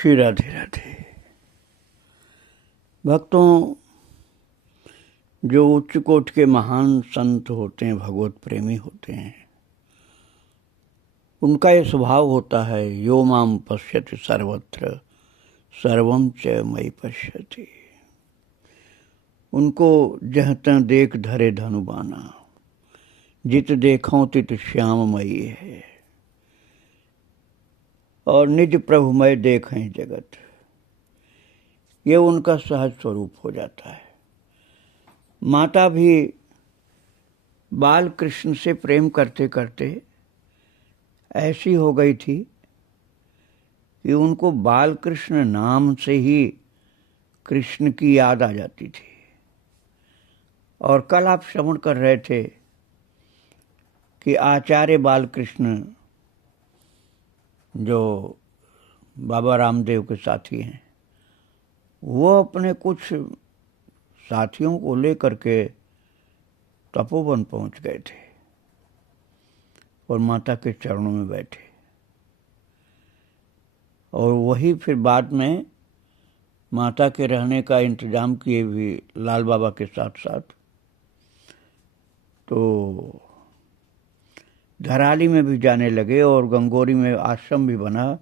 श्री राधे राधे। भक्तों, जो उच्च कोटि के महान संत होते हैं, भगवत प्रेमी होते हैं, उनका ये स्वभाव होता है, यो माम पश्यति सर्वत्र सर्वं च मयि पश्यति। उनको जह तह देख धरे धनुबाना, जित देखों तित श्याममयी है। और निज प्रभुमय देखें जगत, ये उनका सहज स्वरूप हो जाता है। माता भी बाल कृष्ण से प्रेम करते करते ऐसी हो गई थी कि उनको बाल कृष्ण नाम से ही कृष्ण की याद आ जाती थी। और कल आप श्रवण कर रहे थे कि आचार्य बालकृष्ण, जो बाबा रामदेव के साथी हैं, वो अपने कुछ साथियों को लेकर के तपोवन पहुंच गए थे और माता के चरणों में बैठे। और वही फिर बाद में माता के रहने का इंतजाम किए भी लाल बाबा के साथ साथ। तो धराली में भी जाने लगे और गंगोरी में आश्रम भी बना,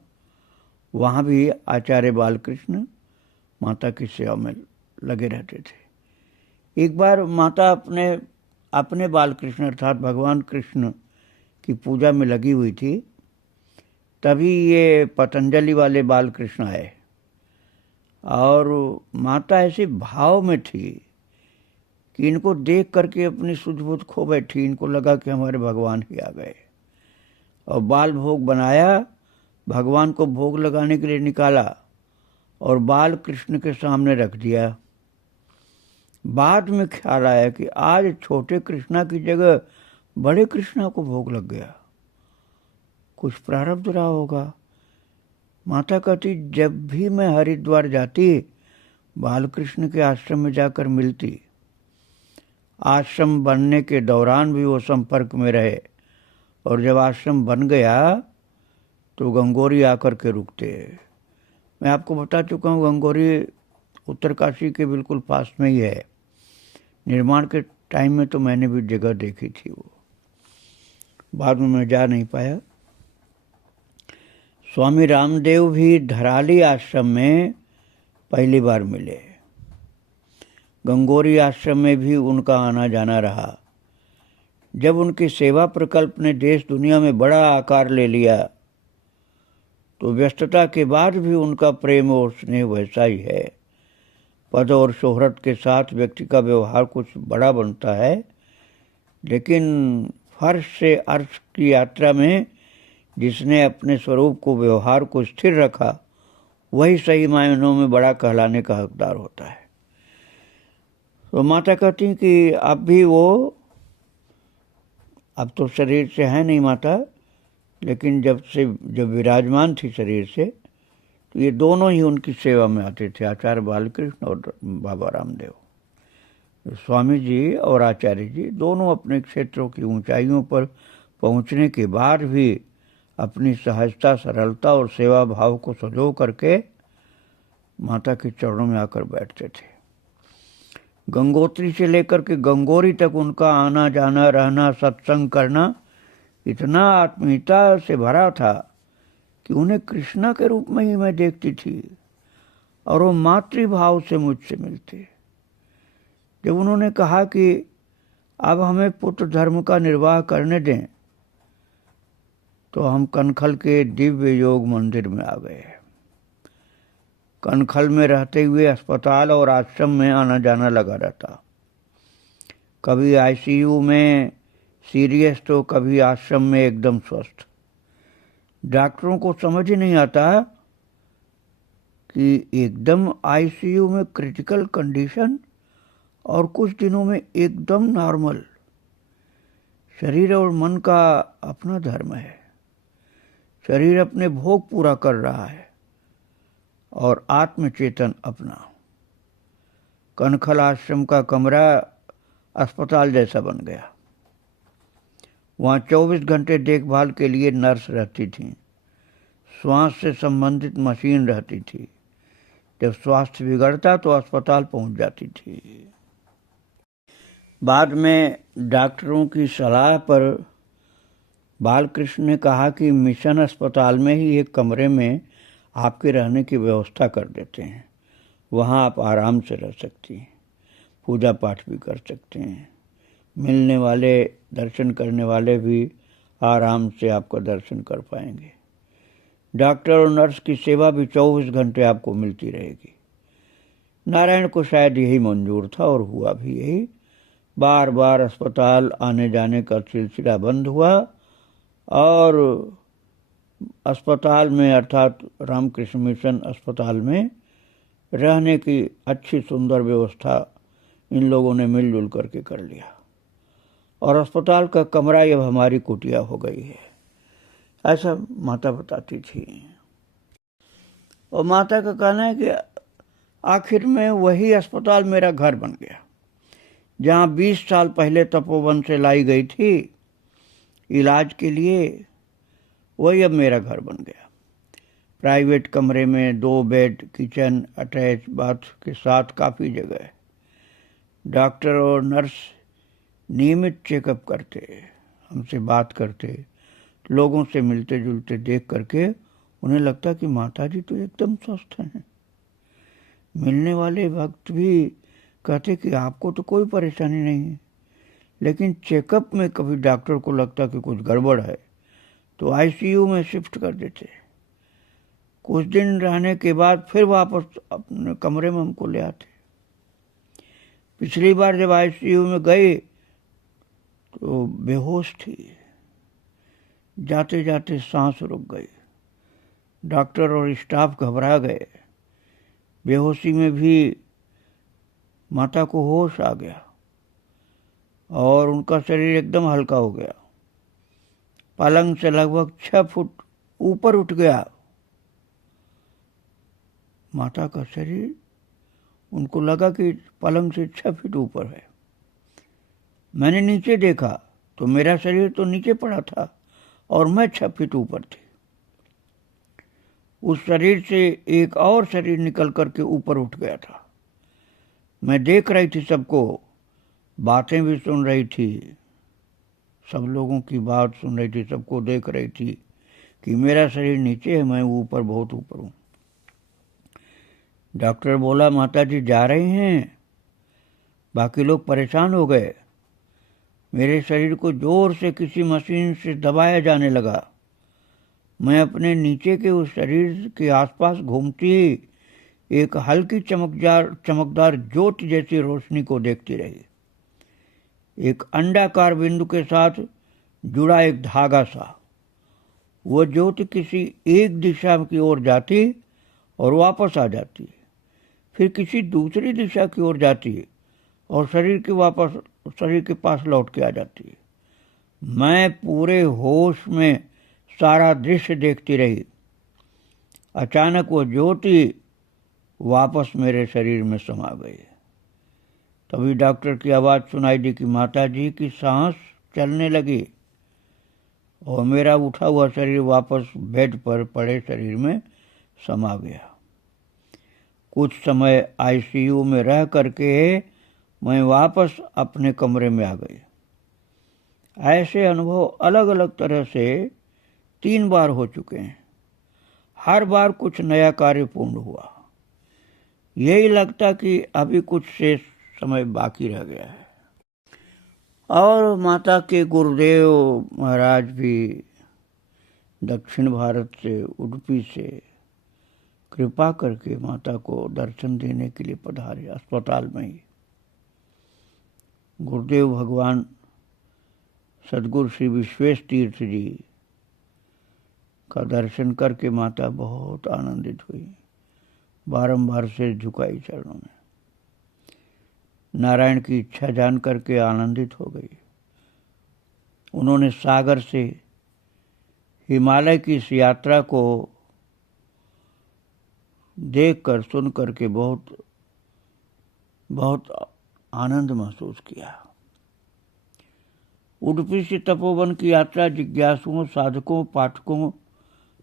वहाँ भी आचार्य बालकृष्ण माता की सेवा में लगे रहते थे। एक बार माता अपने बालकृष्ण अर्थात भगवान कृष्ण की पूजा में लगी हुई थी, तभी ये पतंजलि वाले बालकृष्ण आए और माता ऐसे भाव में थी कि इनको देख करके अपनी सुध-बुध खो बैठी। इनको लगा कि हमारे भगवान ही आ गए और बाल भोग बनाया, भगवान को भोग लगाने के लिए निकाला और बाल कृष्ण के सामने रख दिया। बाद में ख्याल आया कि आज छोटे कृष्णा की जगह बड़े कृष्णा को भोग लग गया, कुछ प्रारब्ध रहा होगा। माता कहती, जब भी मैं हरिद्वार जाती बालकृष्ण के आश्रम में जाकर मिलती। आश्रम बनने के दौरान भी वो संपर्क में रहे और जब आश्रम बन गया तो गंगोरी आकर के रुकते। मैं आपको बता चुका हूँ, गंगोरी उत्तरकाशी के बिल्कुल पास में ही है। निर्माण के टाइम में तो मैंने भी जगह देखी थी, वो बाद में मैं जा नहीं पाया। स्वामी रामदेव भी धराली आश्रम में पहली बार मिले। गंगोरी आश्रम में भी उनका आना जाना रहा। जब उनकी सेवा प्रकल्प ने देश दुनिया में बड़ा आकार ले लिया तो व्यस्तता के बाद भी उनका प्रेम और स्नेह वैसा ही है। पद और शोहरत के साथ व्यक्ति का व्यवहार कुछ बड़ा बनता है, लेकिन फर्श से अर्थ की यात्रा में जिसने अपने स्वरूप को, व्यवहार को स्थिर रखा, वही सही मायनों में बड़ा कहलाने का हकदार होता है। तो माता कहती कि अब भी वो, अब तो शरीर से है नहीं माता, लेकिन जब विराजमान थी शरीर से, तो ये दोनों ही उनकी सेवा में आते थे, आचार्य बालकृष्ण और बाबा रामदेव। स्वामी जी और आचार्य जी दोनों अपने क्षेत्रों की ऊंचाइयों पर पहुंचने के बाद भी अपनी सहजता, सरलता और सेवा भाव को सजो करके माता के चरणों में आकर बैठते थे। गंगोत्री से लेकर के गंगोरी तक उनका आना जाना, रहना, सत्संग करना इतना आत्मीयता से भरा था कि उन्हें कृष्णा के रूप में ही मैं देखती थी और वो मातृभाव से मुझसे मिलते। जब उन्होंने कहा कि अब हमें पुत्र धर्म का निर्वाह करने दें, तो हम कनखल के दिव्य योग मंदिर में आ गए। कनखल में रहते हुए अस्पताल और आश्रम में आना जाना लगा रहता। कभी आईसीयू में सीरियस तो कभी आश्रम में एकदम स्वस्थ। डॉक्टरों को समझ ही नहीं आता कि एकदम आईसीयू में क्रिटिकल कंडीशन और कुछ दिनों में एकदम नॉर्मल। शरीर और मन का अपना धर्म है। शरीर अपने भोग पूरा कर रहा है और आत्मचेतन अपना। कनखल आश्रम का कमरा अस्पताल जैसा बन गया। वहाँ 24 घंटे देखभाल के लिए नर्स रहती थीं। श्वास से संबंधित मशीन रहती थी। जब स्वास्थ्य बिगड़ता तो अस्पताल पहुंच जाती थी। बाद में डॉक्टरों की सलाह पर बालकृष्ण ने कहा कि मिशन अस्पताल में ही एक कमरे में आपके रहने की व्यवस्था कर देते हैं। वहाँ आप आराम से रह सकती हैं, पूजा पाठ भी कर सकते हैं, मिलने वाले दर्शन करने वाले भी आराम से आपका दर्शन कर पाएंगे। डॉक्टर और नर्स की सेवा भी 24 घंटे आपको मिलती रहेगी। नारायण को शायद यही मंजूर था और हुआ भी यही। बार बार अस्पताल आने जाने का सिलसिला बंद हुआ और अस्पताल में अर्थात रामकृष्ण मिशन अस्पताल में रहने की अच्छी सुंदर व्यवस्था इन लोगों ने मिलजुल करके कर लिया और अस्पताल का कमरा अब हमारी कुटिया हो गई है, ऐसा माता बताती थी। और माता का कहना है कि आखिर में वही अस्पताल मेरा घर बन गया। जहाँ 20 साल पहले तपोवन से लाई गई थी इलाज के लिए, वही अब मेरा घर बन गया। प्राइवेट कमरे में 2 बेड, किचन, अटैच बाथ के साथ काफ़ी जगह है। डॉक्टर और नर्स नियमित चेकअप करते, हमसे बात करते, लोगों से मिलते जुलते देख करके उन्हें लगता कि माताजी तो एकदम स्वस्थ हैं। मिलने वाले वक्त भी कहते कि आपको तो कोई परेशानी नहीं है, लेकिन चेकअप में कभी डॉक्टर को लगता कि कुछ गड़बड़ है तो आईसीयू में शिफ्ट कर देते। कुछ दिन रहने के बाद फिर वापस अपने कमरे में हमको ले आते। पिछली बार जब आईसीयू में गए तो बेहोश थी, जाते जाते सांस रुक गई। डॉक्टर और स्टाफ घबरा गए। बेहोशी में भी माता को होश आ गया और उनका शरीर एकदम हल्का हो गया। पलंग से लगभग 6 फुट ऊपर उठ गया माता का शरीर। उनको लगा कि पलंग से 6 फीट ऊपर है। मैंने नीचे देखा तो मेरा शरीर तो नीचे पड़ा था और मैं 6 फीट ऊपर थी। उस शरीर से एक और शरीर निकल करके ऊपर उठ गया था। मैं देख रही थी सबको, बातें भी सुन रही थी, सब लोगों की बात सुन रही थी, सबको देख रही थी कि मेरा शरीर नीचे है, मैं ऊपर, बहुत ऊपर हूँ। डॉक्टर बोला माताजी जा रही हैं। बाकी लोग परेशान हो गए। मेरे शरीर को जोर से किसी मशीन से दबाया जाने लगा। मैं अपने नीचे के उस शरीर के आसपास घूमती ही एक हल्की चमकदार ज्योति जैसी रोशनी को देखती रही। एक अंडाकार बिंदु के साथ जुड़ा एक धागा सा। वो ज्योति किसी एक दिशा की ओर जाती और वापस आ जाती, फिर किसी दूसरी दिशा की ओर जाती और शरीर के पास लौट के आ जाती। मैं पूरे होश में सारा दृश्य देखती रही। अचानक वो ज्योति वापस मेरे शरीर में समा गई। तभी डॉक्टर की आवाज़ सुनाई दी कि माताजी की सांस चलने लगी और मेरा उठा हुआ शरीर वापस बेड पर पड़े शरीर में समा गया। कुछ समय आईसीयू में रह करके मैं वापस अपने कमरे में आ गई। ऐसे अनुभव अलग अलग तरह से 3 बार हो चुके हैं। हर बार कुछ नया कार्य पूर्ण हुआ। यही लगता कि अभी कुछ शेष समय बाकी रह गया है। और माता के गुरुदेव महाराज भी दक्षिण भारत से, उडुपी से कृपा करके माता को दर्शन देने के लिए पधारे अस्पताल में ही। गुरुदेव भगवान सदगुरु श्री विश्वेश तीर्थ जी का दर्शन करके माता बहुत आनंदित हुई, बारंबार सिर झुकाई चरणों में। नारायण की इच्छा जान करके आनंदित हो गई। उन्होंने सागर से हिमालय की इस यात्रा को देखकर, सुन करके बहुत बहुत आनंद महसूस किया। उडुपी से तपोवन की यात्रा जिज्ञासुओं, साधकों, पाठकों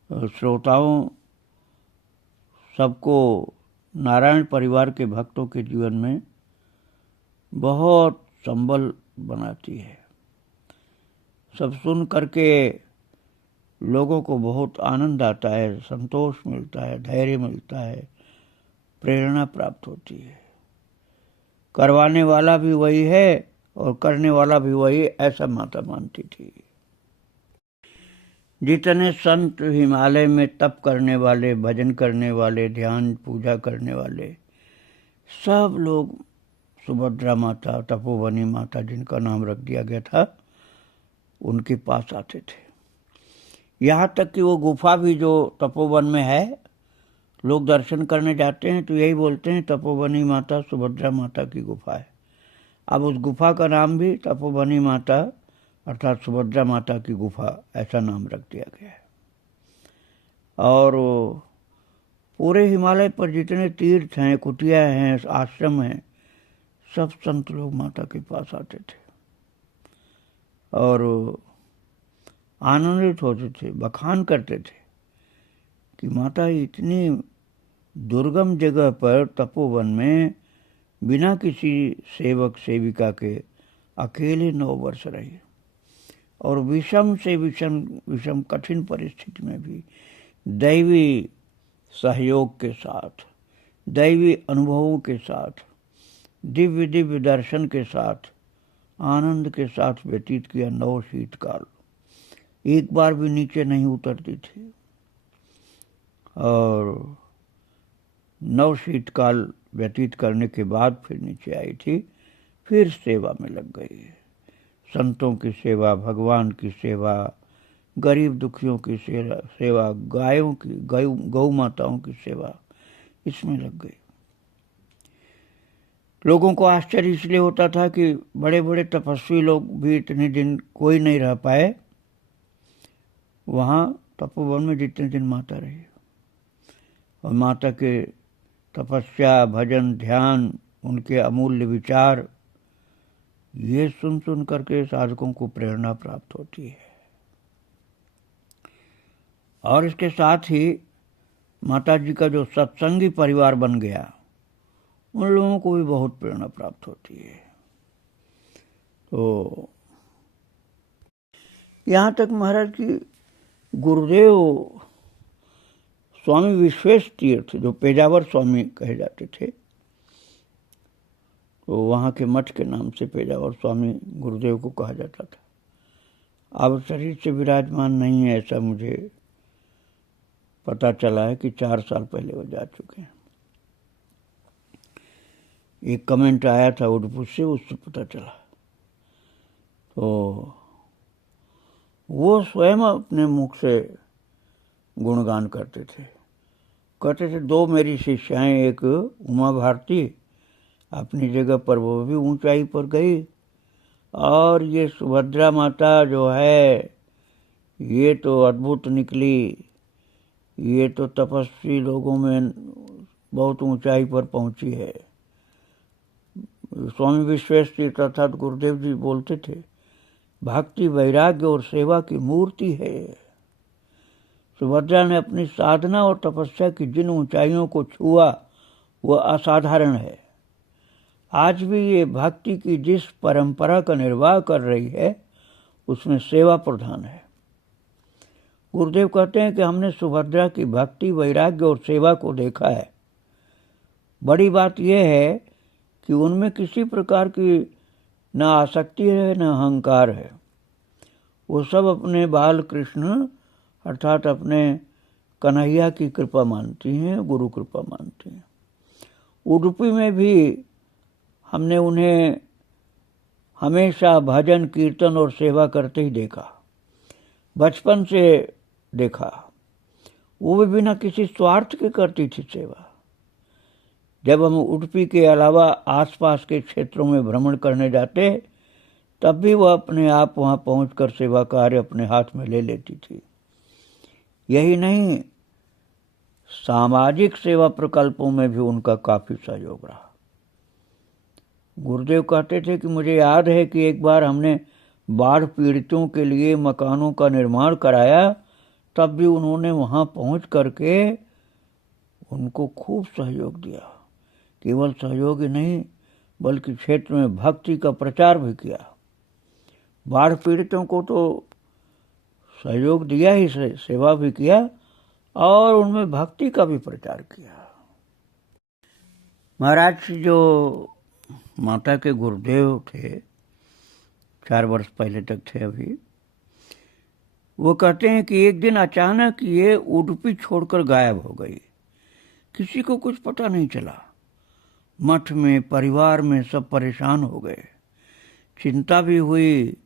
श्रोताओं सबको नारायण परिवार के भक्तों के जीवन में बहुत संबल बनाती है। सब सुन करके लोगों को बहुत आनंद आता है, संतोष मिलता है, धैर्य मिलता है, प्रेरणा प्राप्त होती है। करवाने वाला भी वही है और करने वाला भी वही, ऐसा माता मानती थी। जितने संत हिमालय में तप करने वाले, भजन करने वाले, ध्यान पूजा करने वाले, सब लोग सुभद्रा माता, तपोवनी माता जिनका नाम रख दिया गया था, उनके पास आते थे। यहाँ तक कि वो गुफा भी जो तपोवन में है, लोग दर्शन करने जाते हैं तो यही बोलते हैं तपोवनी माता, सुभद्रा माता की गुफा है। अब उस गुफा का नाम भी तपोवनी माता अर्थात सुभद्रा माता की गुफा, ऐसा नाम रख दिया गया है। और पूरे हिमालय पर जितने तीर्थ हैं, कुटिया हैं, आश्रम हैं, सब संत लोग माता के पास आते थे और आनंदित होते थे, बखान करते थे कि माता इतनी दुर्गम जगह पर तपोवन में बिना किसी सेवक सेविका के अकेले 9 वर्ष रही और विषम से विषम कठिन परिस्थिति में भी दैवी सहयोग के साथ, दैवी अनुभवों के साथ, दिव्य दिव्य दर्शन के साथ, आनंद के साथ व्यतीत किया 9 शीतकाल। एक बार भी नीचे नहीं उतरती थी और 9 शीतकाल व्यतीत करने के बाद फिर नीचे आई थी, फिर सेवा में लग गई। संतों की सेवा, भगवान की सेवा, गरीब दुखियों की सेवा, गायों की, गौ माताओं की सेवा, इसमें लग गई। लोगों को आश्चर्य इसलिए होता था कि बड़े बड़े तपस्वी लोग भी इतने दिन कोई नहीं रह पाए वहाँ तपोवन में जितने दिन माता रही। और माता के तपस्या, भजन, ध्यान, उनके अमूल्य विचार, ये सुन सुन करके साधकों को प्रेरणा प्राप्त होती है। और इसके साथ ही माता जी का जो सत्संगी परिवार बन गया, उन लोगों को भी बहुत प्रेरणा प्राप्त होती है। तो यहाँ तक महाराज की गुरुदेव स्वामी विश्वेश तीर्थ, जो पेजावर स्वामी कहे जाते थे, तो वहाँ के मठ के नाम से पेजावर स्वामी गुरुदेव को कहा जाता था। अब शरीर से विराजमान नहीं है, ऐसा मुझे पता चला है कि 4 साल पहले वो जा चुके हैं। एक कमेंट आया था उड़पुर से, उससे पता चला। तो वो स्वयं अपने मुख से गुणगान करते थे, कहते थे 2 मेरी शिष्याएं, एक उमा भारती अपनी जगह पर वो भी ऊंचाई पर गई, और ये सुभद्रा माता जो है ये तो अद्भुत निकली, ये तो तपस्वी लोगों में बहुत ऊंचाई पर पहुंची है। स्वामी विश्वेश तीर्थ अर्थात गुरुदेव जी बोलते थे, भक्ति, वैराग्य और सेवा की मूर्ति है। सुभद्रा ने अपनी साधना और तपस्या की जिन ऊंचाइयों को छुआ वह असाधारण है। आज भी ये भक्ति की जिस परंपरा का निर्वाह कर रही है उसमें सेवा प्रधान है। गुरुदेव कहते हैं कि हमने सुभद्रा की भक्ति, वैराग्य और सेवा को देखा है। बड़ी बात यह है कि उनमें किसी प्रकार की न आसक्ति है न अहंकार है। वो सब अपने बाल कृष्ण अर्थात अपने कन्हैया की कृपा मानती हैं, गुरु कृपा मानती हैं। उडुपी में भी हमने उन्हें हमेशा भजन, कीर्तन और सेवा करते ही देखा, बचपन से देखा। वो भी बिना किसी स्वार्थ के करती थी सेवा। जब हम उडुपी के अलावा आसपास के क्षेत्रों में भ्रमण करने जाते तब भी वह अपने आप वहां पहुंचकर सेवा कार्य अपने हाथ में ले लेती थी। यही नहीं, सामाजिक सेवा प्रकल्पों में भी उनका काफी सहयोग रहा। गुरुदेव कहते थे कि मुझे याद है कि एक बार हमने बाढ़ पीड़ितों के लिए मकानों का निर्माण कराया तब भी उन्होंने वहाँ पहुँच करके उनको खूब सहयोग दिया। केवल सहयोग ही नहीं बल्कि क्षेत्र में भक्ति का प्रचार भी किया। बाढ़ पीड़ितों को तो सहयोग दिया ही, सेवा भी किया और उनमें भक्ति का भी प्रचार किया। महाराज जो माता के गुरुदेव थे, 4 वर्ष पहले तक थे अभी, वो कहते हैं कि एक दिन अचानक ये उडुपी छोड़कर गायब हो गई। किसी को कुछ पता नहीं चला। मठ में, परिवार में सब परेशान हो गए। चिंता भी हुई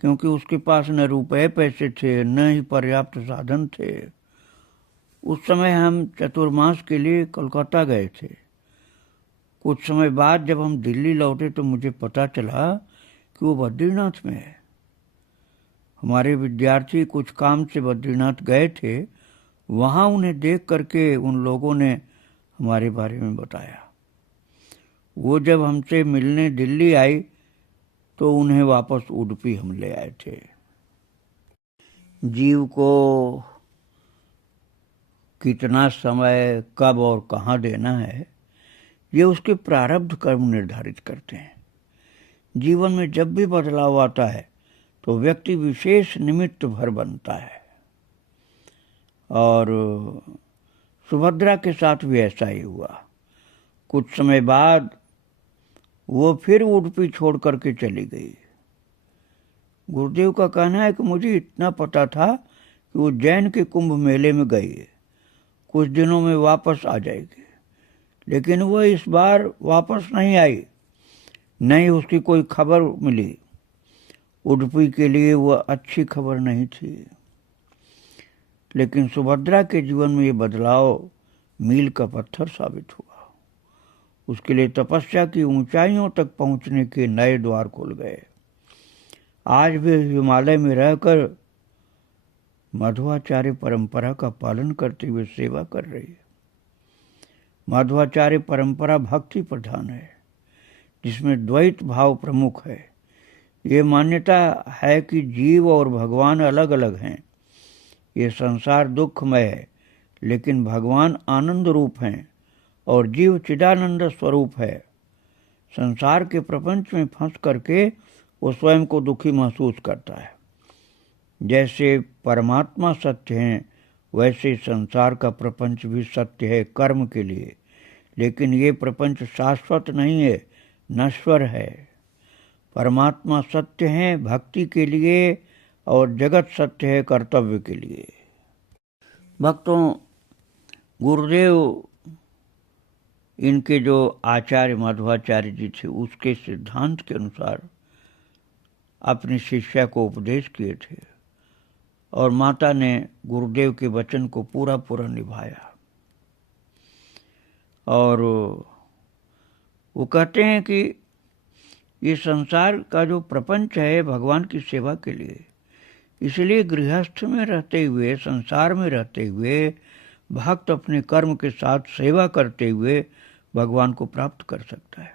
क्योंकि उसके पास न रुपए पैसे थे न ही पर्याप्त साधन थे। उस समय हम चतुर्मास के लिए कोलकाता गए थे। कुछ समय बाद जब हम दिल्ली लौटे तो मुझे पता चला कि वो बद्रीनाथ में है। हमारे विद्यार्थी कुछ काम से बद्रीनाथ गए थे। वहाँ उन्हें देख करके उन लोगों ने हमारे बारे में बताया। वो जब हमसे मिलने दिल्ली आई तो उन्हें वापस उडुपी हम ले आए थे। जीव को कितना समय, कब और कहाँ देना है, ये उसके प्रारब्ध कर्म निर्धारित करते हैं। जीवन में जब भी बदलाव आता है तो व्यक्ति विशेष निमित्त भर बनता है और सुभद्रा के साथ भी ऐसा ही हुआ। कुछ समय बाद वो फिर उडुपी छोड़ करके चली गई। गुरुदेव का कहना है कि मुझे इतना पता था कि वो जैन के कुंभ मेले में गई है, कुछ दिनों में वापस आ जाएगी, लेकिन वह इस बार वापस नहीं आई, नहीं उसकी कोई खबर मिली। उडुपी के लिए वह अच्छी खबर नहीं थी। लेकिन सुभद्रा के जीवन में ये बदलाव मील का पत्थर साबित हुआ। उसके लिए तपस्या की ऊंचाइयों तक पहुंचने के नए द्वार खुल गए। आज भी हिमालय में रहकर माधवाचार्य परंपरा का पालन करते हुए सेवा कर रही है। माधवाचार्य परंपरा भक्ति प्रधान है, जिसमें द्वैत भाव प्रमुख है। ये मान्यता है कि जीव और भगवान अलग अलग हैं। ये संसार दुखमय है, लेकिन भगवान आनंद रूप हैं और जीव चिदानंद स्वरूप है। संसार के प्रपंच में फंस करके वो स्वयं को दुखी महसूस करता है। जैसे परमात्मा सत्य हैं, वैसे संसार का प्रपंच भी सत्य है कर्म के लिए, लेकिन ये प्रपंच शाश्वत नहीं है, नश्वर है। परमात्मा सत्य है भक्ति के लिए और जगत सत्य है कर्तव्य के लिए। भक्तों, गुरुदेव इनके जो आचार्य माधवाचार्य जी थे, उसके सिद्धांत के अनुसार अपनी शिष्या को उपदेश किए थे और माता ने गुरुदेव के वचन को पूरा पूरा निभाया। और वो कहते हैं कि ये संसार का जो प्रपंच है भगवान की सेवा के लिए, इसलिए गृहस्थ में रहते हुए, संसार में रहते हुए भक्त अपने कर्म के साथ सेवा करते हुए भगवान को प्राप्त कर सकता है।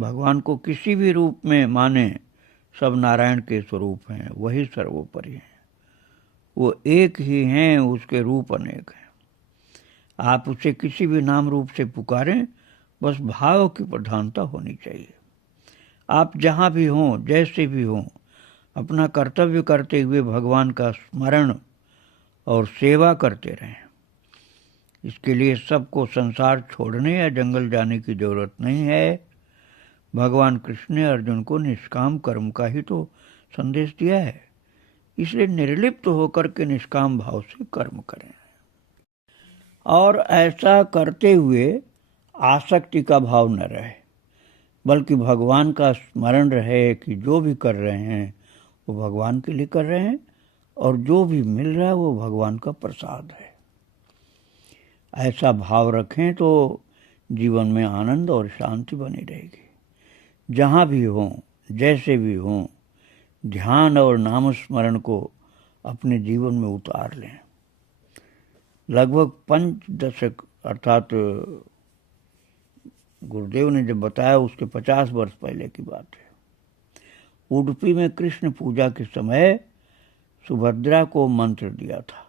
भगवान को किसी भी रूप में माने, सब नारायण के स्वरूप हैं, वही सर्वोपरि हैं। वो एक ही हैं, उसके रूप अनेक हैं। आप उसे किसी भी नाम रूप से पुकारें, बस भाव की प्रधानता होनी चाहिए। आप जहाँ भी हों, जैसे भी हों, अपना कर्तव्य करते हुए भगवान का स्मरण और सेवा करते रहें। इसके लिए सबको संसार छोड़ने या जंगल जाने की जरूरत नहीं है। भगवान कृष्ण ने अर्जुन को निष्काम कर्म का ही तो संदेश दिया है, इसलिए निर्लिप्त होकर के निष्काम भाव से कर्म करें और ऐसा करते हुए आसक्ति का भाव न रहे, बल्कि भगवान का स्मरण रहे कि जो भी कर रहे हैं वो भगवान के लिए कर रहे हैं और जो भी मिल रहा है वो भगवान का प्रसाद है। ऐसा भाव रखें तो जीवन में आनंद और शांति बनी रहेगी। जहाँ भी हों, जैसे भी हों, ध्यान और नाम स्मरण को अपने जीवन में उतार लें। लगभग 5 दशक अर्थात गुरुदेव ने जब बताया उसके 50 वर्ष पहले की बात है। उडुपी में कृष्ण पूजा के समय सुभद्रा को मंत्र दिया था।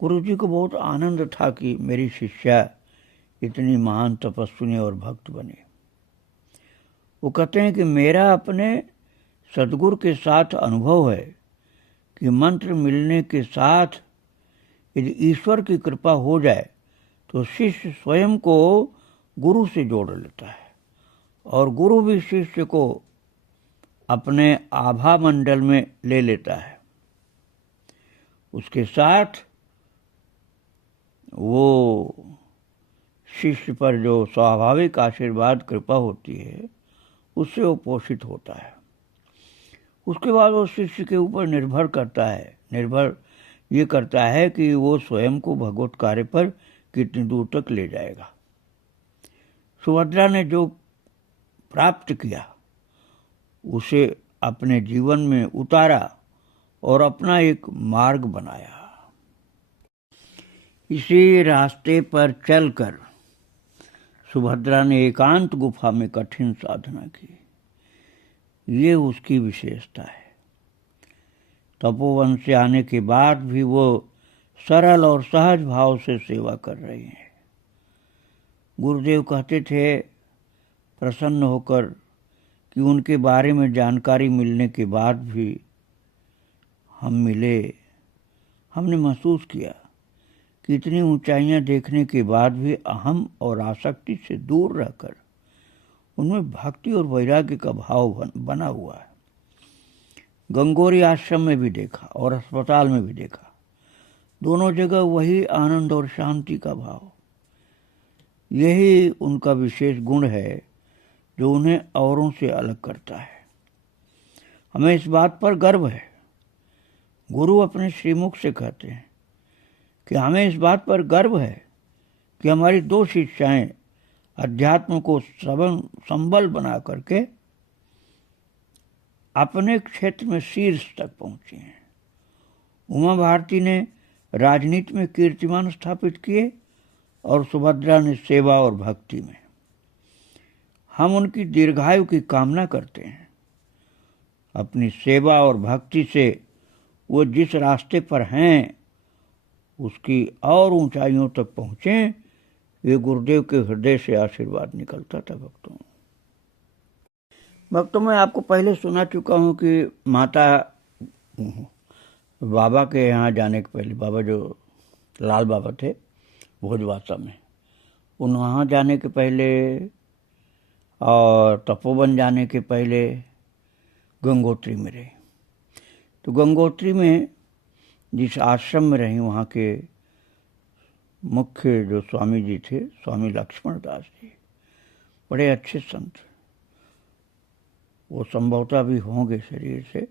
गुरु जी को बहुत आनंद था कि मेरी शिष्या इतनी महान तपस्विनी और भक्त बनी। वो कहते हैं कि मेरा अपने सदगुरु के साथ अनुभव है कि मंत्र मिलने के साथ यदि ईश्वर की कृपा हो जाए तो शिष्य स्वयं को गुरु से जोड़ लेता है और गुरु भी शिष्य को अपने आभा मंडल में ले लेता है। उसके साथ वो शिष्य पर जो स्वाभाविक आशीर्वाद कृपा होती है उससे वो पोषित होता है। उसके बाद वो शिष्य के ऊपर निर्भर ये करता है कि वो स्वयं को भगवत कार्य पर कितनी दूर तक ले जाएगा। सुभद्रा ने जो प्राप्त किया उसे अपने जीवन में उतारा और अपना एक मार्ग बनाया। इसी रास्ते पर चलकर सुभद्रा ने एकांत गुफा में कठिन साधना की। ये उसकी विशेषता है। तपोवन से आने के बाद भी वो सरल और सहज भाव से सेवा कर रही हैं। गुरुदेव कहते थे प्रसन्न होकर कि उनके बारे में जानकारी मिलने के बाद भी हम मिले। हमने महसूस किया कि इतनी ऊंचाइयां देखने के बाद भी अहम और आसक्ति से दूर रहकर उनमें भक्ति और वैराग्य का भाव बना हुआ है। गंगोरी आश्रम में भी देखा और अस्पताल में भी देखा, दोनों जगह वही आनंद और शांति का भाव। यही उनका विशेष गुण है जो उन्हें औरों से अलग करता है। हमें इस बात पर गर्व है। गुरु अपने श्रीमुख से कहते हैं कि हमें इस बात पर गर्व है कि हमारी 2 शिष्याएं अध्यात्म को संबल बना करके अपने क्षेत्र में शीर्ष तक पहुंची हैं। उमा भारती ने राजनीति में कीर्तिमान स्थापित किए और सुभद्रा ने सेवा और भक्ति में। हम उनकी दीर्घायु की कामना करते हैं। अपनी सेवा और भक्ति से वो जिस रास्ते पर हैं उसकी और ऊंचाइयों तक पहुँचे। ये गुरुदेव के हृदय से आशीर्वाद निकलता था। भक्तों में आपको पहले सुना चुका हूँ कि माता बाबा के यहाँ जाने के पहले, बाबा जो लाल बाबा थे भोजवासा में, उन वहाँ जाने के पहले और तपोवन जाने के पहले गंगोत्री में रही। तो गंगोत्री में जिस आश्रम में रही वहाँ के मुख्य जो स्वामी जी थे, स्वामी लक्ष्मण दास जी, बड़े अच्छे संत, वो संभवतः भी होंगे शरीर से।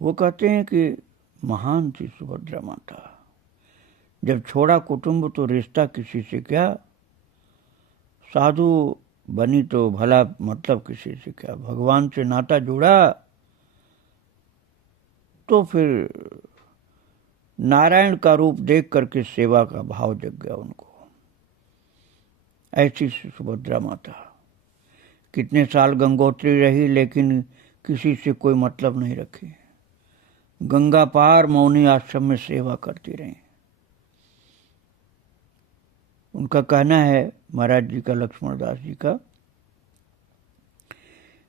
वो कहते हैं कि महान थी सुभद्रा माता। जब छोड़ा कुटुंब तो रिश्ता किसी से क्या, साधु बनी तो भला मतलब किसी से क्या, भगवान से नाता जुड़ा तो फिर नारायण का रूप देख करके सेवा का भाव जग गया उनको। ऐसी सुभद्रा माता कितने साल गंगोत्री रही लेकिन किसी से कोई मतलब नहीं रखी। गंगा पार मौनी आश्रम में सेवा करती रही। उनका कहना है, महाराज जी का, लक्ष्मण दास जी का,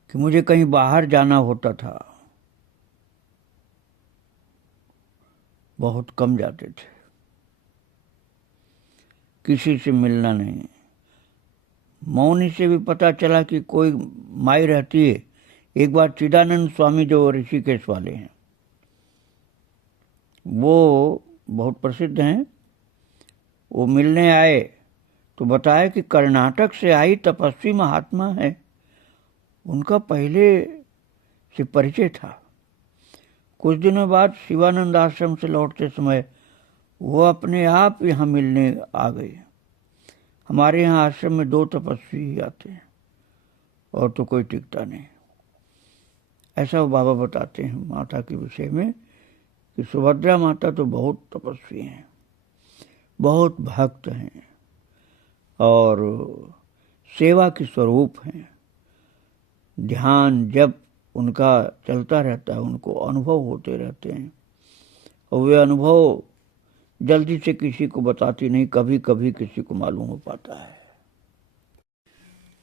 कि मुझे कहीं बाहर जाना होता था, बहुत कम जाते थे, किसी से मिलना नहीं। मौनी से भी पता चला कि कोई माई रहती है। एक बार चिदानंद स्वामी जो ऋषिकेश वाले हैं, वो बहुत प्रसिद्ध हैं, वो मिलने आए तो बताया कि कर्नाटक से आई तपस्वी महात्मा है, उनका पहले से परिचय था। कुछ दिनों बाद शिवानंद आश्रम से लौटते समय वो अपने आप यहाँ मिलने आ गए। हमारे यहाँ आश्रम में 2 तपस्वी ही आते हैं और तो कोई टिकता नहीं। ऐसा वो बाबा बताते हैं माता के विषय में कि सुभद्रा माता तो बहुत तपस्वी हैं, बहुत भक्त हैं और सेवा के स्वरूप हैं। ध्यान, जप उनका चलता रहता है, उनको अनुभव होते रहते हैं और वे अनुभव जल्दी से किसी को बताती नहीं, कभी कभी किसी को मालूम हो पाता है।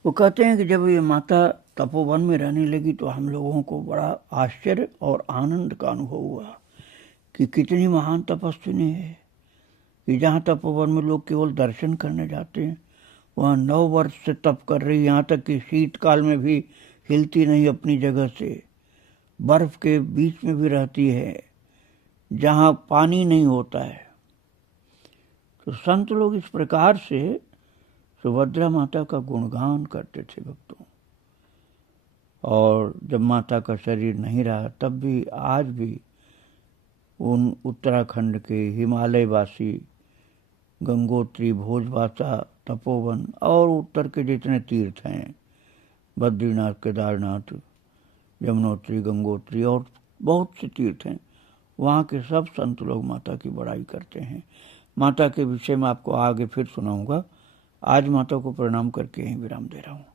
वो कहते हैं कि जब ये माता तपोवन में रहने लगी तो हम लोगों को बड़ा आश्चर्य और आनंद का अनुभव हुआ कि कितनी महान तपस्विनी है कि जहाँ तपोवन में लोग केवल दर्शन करने जाते हैं, वहाँ 9 वर्ष से तप कर रही, यहाँ तक कि शीतकाल में भी हिलती नहीं अपनी जगह से, बर्फ के बीच में भी रहती है जहाँ पानी नहीं होता है। तो संत लोग इस प्रकार से सुभद्रा माता का गुणगान करते थे भक्तों। और जब माता का शरीर नहीं रहा तब भी आज भी उन उत्तराखंड के हिमालयवासी गंगोत्री, भोजवासा, तपोवन और उत्तर के जितने तीर्थ हैं, बद्रीनाथ, केदारनाथ, यमुनोत्री, गंगोत्री और बहुत से तीर्थ हैं, वहाँ के सब संत लोग माता की बड़ाई करते हैं। माता के विषय में आपको आगे फिर सुनाऊंगा। आज माता को प्रणाम करके यहीं विराम दे रहा हूँ।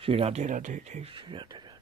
श्री राधे राधे, जय श्री राधे राधे।